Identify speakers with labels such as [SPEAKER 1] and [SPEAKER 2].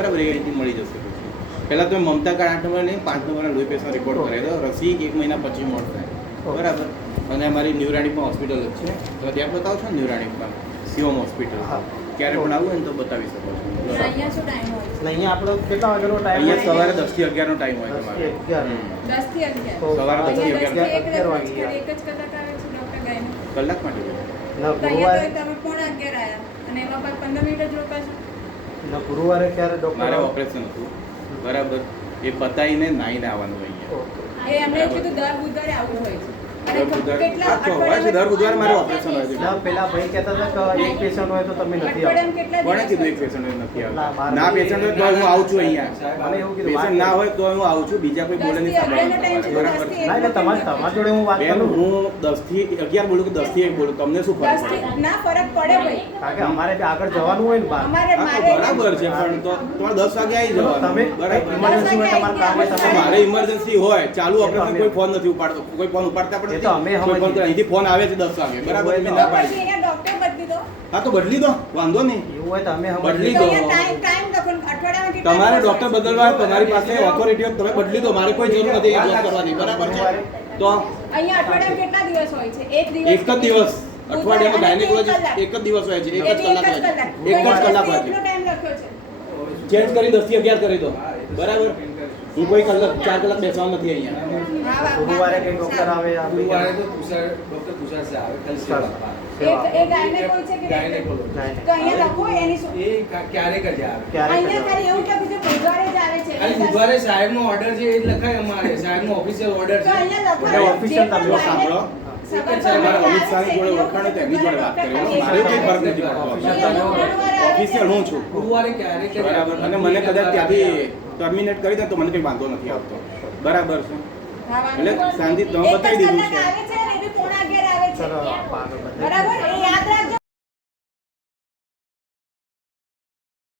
[SPEAKER 1] બરાબર એ મળી જશે પહેલાં તમે મમતા કાર્ડ આઠ નંબર નહીં પાંચ નંબરના લોહી પેશન્ટ રિપોર્ટ કરે તો રસી એક મહિના પછી મળશે. બરાબર. અને અમારી ન્યુરાણીમાં હોસ્પિટલ જ છે. તો ત્યાં બતાવો છો ને ન્યુરાણીમાં શિવમ હોસ્પિટલ
[SPEAKER 2] હા.
[SPEAKER 1] ક્યારે પણ આવું હોય ને તો બતાવી શકો છો.
[SPEAKER 3] અહીંયા
[SPEAKER 2] આપણો કેટલા વાગ્યાનો ટાઈમ
[SPEAKER 1] અહીંયા સવારે દસથી અગિયારનો ટાઈમ હોય તમારે.
[SPEAKER 2] થી અગિયાર.
[SPEAKER 1] હમ.
[SPEAKER 3] દસથી અગિયાર.
[SPEAKER 1] સવારે
[SPEAKER 3] દસથી
[SPEAKER 1] અગિયાર.
[SPEAKER 3] એક જ કલાક
[SPEAKER 1] માટે?
[SPEAKER 3] તો
[SPEAKER 2] ગુરુવારે.
[SPEAKER 3] તમે પોણા અગિયાર આવ્યા અને એમાં પંદર મિનિટ જ રોકાશો?
[SPEAKER 2] ગુરુવારે ક્યારે
[SPEAKER 1] મારે
[SPEAKER 2] ડોક્ટર
[SPEAKER 1] ઓપરેશન હતું. બરાબર. એ પતાવીને નાઈને આવવાનું અહીંયા.
[SPEAKER 3] એ એમણે કીધું દર બુધવારે આવવું હોય છે.
[SPEAKER 1] દર બુધવારે? હોય મારે ઓપરેશન હોય છે.
[SPEAKER 2] પેલા ભાઈ કહેતા હતા કે એક પેશન્ટ હોય તો તમે નથી આવતા.
[SPEAKER 1] કોણે કીધું એક
[SPEAKER 3] હોય
[SPEAKER 1] નથી આવતા? ના પેશન્ટ હોય તો હું આવું છું અહીંયા.
[SPEAKER 2] મને
[SPEAKER 1] પેશન્ટ ના હોય તો હું આવું છું બીજા કોઈ બોલે નહીં બરાબર.
[SPEAKER 2] ના એટલે તમારી તમારી જોડે હું વાત કરું?
[SPEAKER 1] હું દસથી અગિયાર બોલું કે દસથી એક બોલું? તમને શું ફરક પડે?
[SPEAKER 3] ના ફરક પડે ભાઈ.
[SPEAKER 2] કારણ કે અમારે બી આગળ જવાનું હોય ને બહાર.
[SPEAKER 3] અમારે મારે
[SPEAKER 1] બરાબર છે પણ તો તમારે દસ વાગે આવી જવાનું.
[SPEAKER 2] તમે
[SPEAKER 1] બરાબર.
[SPEAKER 2] ઇમરજન્સી હોય તમારે કામ હોય તમે
[SPEAKER 1] મારે ઇમરજન્સી હોય ચાલુ આપણે
[SPEAKER 2] અમે-
[SPEAKER 1] કોઈ ફોન નથી ઉપાડતો કોઈ ફોન ઉપાડતા પણ
[SPEAKER 2] તો અમે
[SPEAKER 1] કોઈ ફોન અહીંથી ફોન આવે છે દસ વાગે. બરાબર ના પાડી.
[SPEAKER 3] પછી અહીંયા ડોક્ટર બદલી દો.
[SPEAKER 1] હા તો બદલી દો. વાંધો નહીં.
[SPEAKER 2] એવું હોય તો અમે
[SPEAKER 1] બદલી દો.
[SPEAKER 3] ટાઈમ ટાઈમ
[SPEAKER 1] તમારે ડોક્ટર બદલવા તમારી પાસે ઓથોરિટી હોય તમે બદલી દો. મારે કોઈ જરૂર નથી જોબ કરવાની. બરાબર છે? તો
[SPEAKER 3] અહીંયા અઠવાડિયામાં કેટલા દિવસ હોય છે? એક દિવસ
[SPEAKER 1] એક જ દિવસ. અઠવાડિયામાં ગાયનેકોલોજી એક જ દિવસ હોય છે. એક જ કલાક હોય છે. એક જ કલાક હોય છે. ચેન્જ કરી દસથી અગિયાર કરી દો. બરાબર? હું કોઈ કલાક ચાર કલાક બેસવા નથી અહીંયા.
[SPEAKER 2] ગુરુવારે કઈ ડોક્ટર આવે આ
[SPEAKER 4] ગુરુવારે તો તુષાર ડોક્ટર તુષાર આવે ખાલી સેવા
[SPEAKER 3] છે
[SPEAKER 4] આવે.
[SPEAKER 3] ખાલી છે. બુધવારે
[SPEAKER 4] સાહેબનો ઓર્ડર છે એ લખાય અમારે. સાહેબનો ઓફિસિયલ ઓર્ડર છે.
[SPEAKER 3] પણ
[SPEAKER 2] તમે
[SPEAKER 1] સાંભળો. અમિત જોડે ઓળખાણ એમની જોડે વાત કરી. મારે કોઈ ફરક નથી પડતો. ઓફિશિયલ હું છું.
[SPEAKER 4] ગુરુવારે ક્યારેક કે
[SPEAKER 1] બરાબર. અને મને કદાચ ત્યાંથી ટર્મિનેટ કરી દે તો મને કંઈ વાંધો નથી આવતો. બરાબર છે. એટલે. શાંતિ તમે બતાવી દીધું છે.
[SPEAKER 3] બરાબર?